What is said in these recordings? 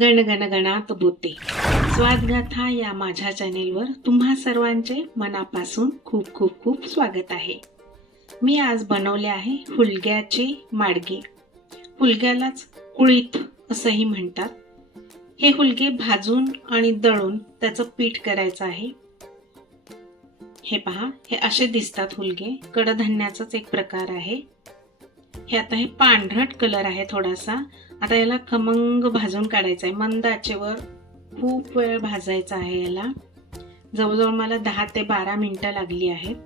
गणगणगणात बोते. स्वादगाथा या माझ्या चॅनेलवर तुम्हा सर्वांचे मनापासून खूप खूप खूप स्वागत आहे. मी आज बनवले आहे हुलग्याचे माडगे. हुलग्यालाच कुळीत असंही म्हणतात. हे हुलगे भाजून आणि दळून त्याचं पीठ करायचं आहे. हे पहा हे असे दिसतात हुलगे कडधान्याचाच एक प्रकार आहे. हे आता हे पांढरट कलर आहे थोडासा. आता याला खमंग भाजून काढायचा आहे मंद आचेवर खूप वेळ भाजायचा आहे याला. जवळजवळ मला दहा ते बारा मिनिटं लागली आहेत.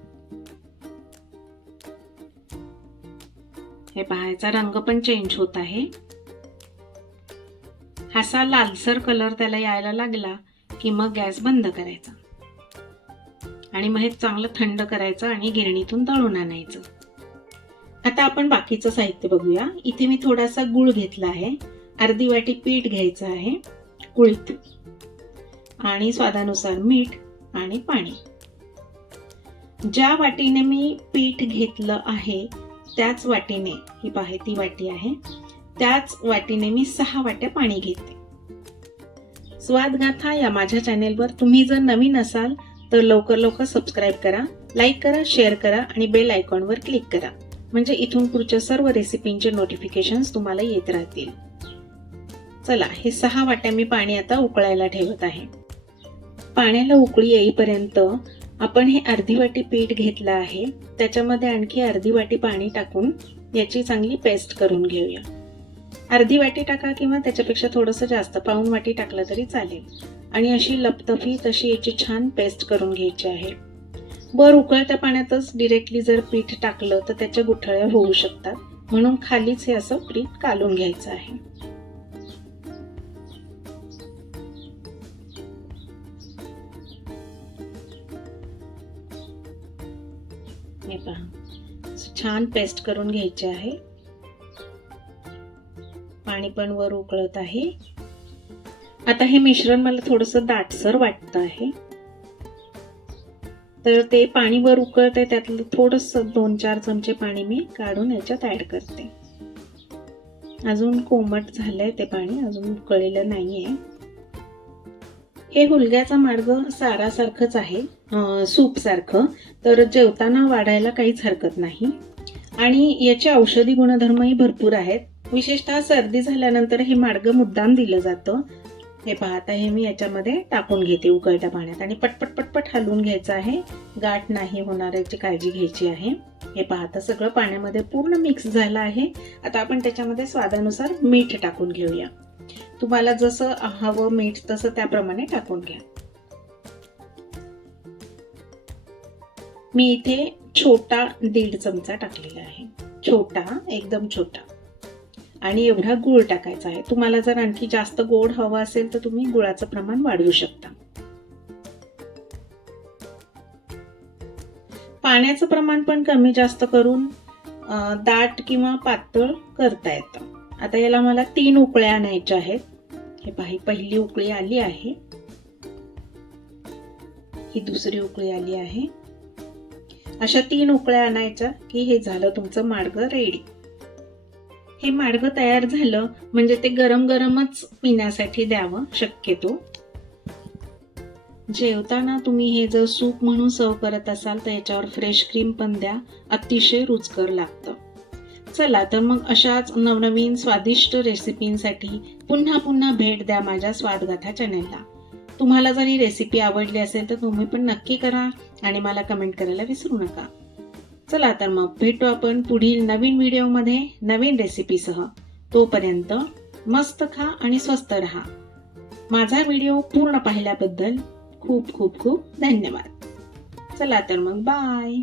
हे पहायचा रंग पण चेंज होत आहे. असा लालसर कलर त्याला यायला लागला की मग गॅस बंद करायचा. आणि मग हे चांगलं थंड करायचं आणि गिरणीतून तळून आणायचं. आता आपण बाकीचं साहित्य बघूया. इथे मी थोडासा गुळ घेतला आहे. अर्धी वाटी पीठ घ्यायचं आहे. कुळीत आणि स्वादानुसार मीठ आणि पाणी. ज्या वाटीने मी पीठ घेतलं आहे त्याच वाटीने ही पाहे ती वाटी आहे त्याच वाटीने मी सहा वाट्या पाणी घेते. स्वादगाथा या माझ्या चॅनेलवर. तुम्ही जर नवीन असाल तर लवकर लवकर सबस्क्राईब करा लाईक करा शेअर करा आणि बेल आयकॉनवर क्लिक करा. म्हणजे इथून पुढच्या सर्व रेसिपींचे नोटिफिकेशन्स तुम्हाला येत राहतील. चला हे सहा वाट्या मी पाणी आता उकळायला ठेवत आहे. पाण्याला उकळी येईपर्यंत आपण हे अर्धी वाटी पीठ घेतलं आहे. त्याच्यामध्ये आणखी अर्धी वाटी पाणी टाकून याची चांगली पेस्ट करून घेऊया. अर्धी वाटी टाका किंवा त्याच्यापेक्षा थोडंसं जास्त पाऊन वाटी टाकलं तरी चालेल. आणि अशी लपतफी तशी याची छान पेस्ट करून घ्यायची आहे. वर उकळत्या पाण्यातच डिरेक्टली जर पीठ टाकलं तर त्याच्या गुठळ्या होऊ शकतात. म्हणून खालीच हे असं पीठ कालून घ्यायचं आहे. हे पहा. छान पेस्ट करून घ्यायचे आहे. पाणी पण वर उकळत आहे. आता हे मिश्रण मला थोडस दाटसर वाटतं आहे. तर ते पाणी वर उकळते त्यातलं थोडस दोन चार चमचे पाणी मी काढून याच्यात ऍड करते. अजून कोमट झालंय ते पाणी अजून उकळलेलं नाहीये. हे हुलग्याचा मार्ग सारासारखंच आहे सूप सारखं तर जेवताना वाढायला काहीच हरकत नाही. आणि याचे औषधी गुणधर्मही भरपूर आहेत. विशेषतः सर्दी झाल्यानंतर हे मार्ग मुद्दाम दिलं जातं. हे पाहता हे मी याच्यामध्ये टाकून घेते उकळत्या पाण्यात. आणि पटपट पटपट हलवून घ्यायचं आहे. गाठ नाही होणार याची काळजी घ्यायची आहे. हे पाहता सगळं पाण्यामध्ये पूर्ण मिक्स झालं आहे. आता आपण त्याच्यामध्ये स्वादानुसार मीठ टाकून घेऊया. तुम्हाला जसं हवं मीठ तसं त्याप्रमाणे टाकून घ्या. मी इथे छोटा दीड चमचा टाकलेला आहे. छोटा एकदम छोटा. आणि एवढा गुळ टाकायचा आहे. तुम्हाला जर आणखी जास्त गोड हवं असेल तर तुम्ही गुळाचं प्रमाण वाढवू शकता. पाण्याचं प्रमाण पण कमी जास्त करून दाट किंवा पातळ करता येतं. आता याला मला तीन उकळ्या आणायच्या आहेत. हे पाहि पहिली उकळी आली आहे. ही दुसरी उकळी आली आहे. अशा तीन उकळ्या आणायच्या की हे झालं तुमचं मार्ग रेडी. हे माडगं तयार झालं म्हणजे ते गरम गरमच पिण्यासाठी द्यावं शक्यतो. जेवताना तुम्ही हे जर सूप म्हणून सर्व करत असाल तर याच्यावर फ्रेश क्रीम पण द्या अतिशय रुचकर लागतं. चला तर मग अशाच नवनवीन स्वादिष्ट रेसिपींसाठी पुन्हा पुन्हा भेट द्या माझ्या स्वादगाथा चॅनेलला तुम्हाला जर ही रेसिपी आवडली असेल तर तुम्ही पण नक्की करा आणि मला कमेंट करायला विसरू नका. चला तर मग भेटू आपण पुढील नवीन व्हिडिओमध्ये नवीन रेसिपीसह. तोपर्यंत मस्त खा आणि स्वस्त रहा. माझा व्हिडिओ पूर्ण पाहिल्याबद्दल खूप खूप खूप धन्यवाद. चला तर मग बाय.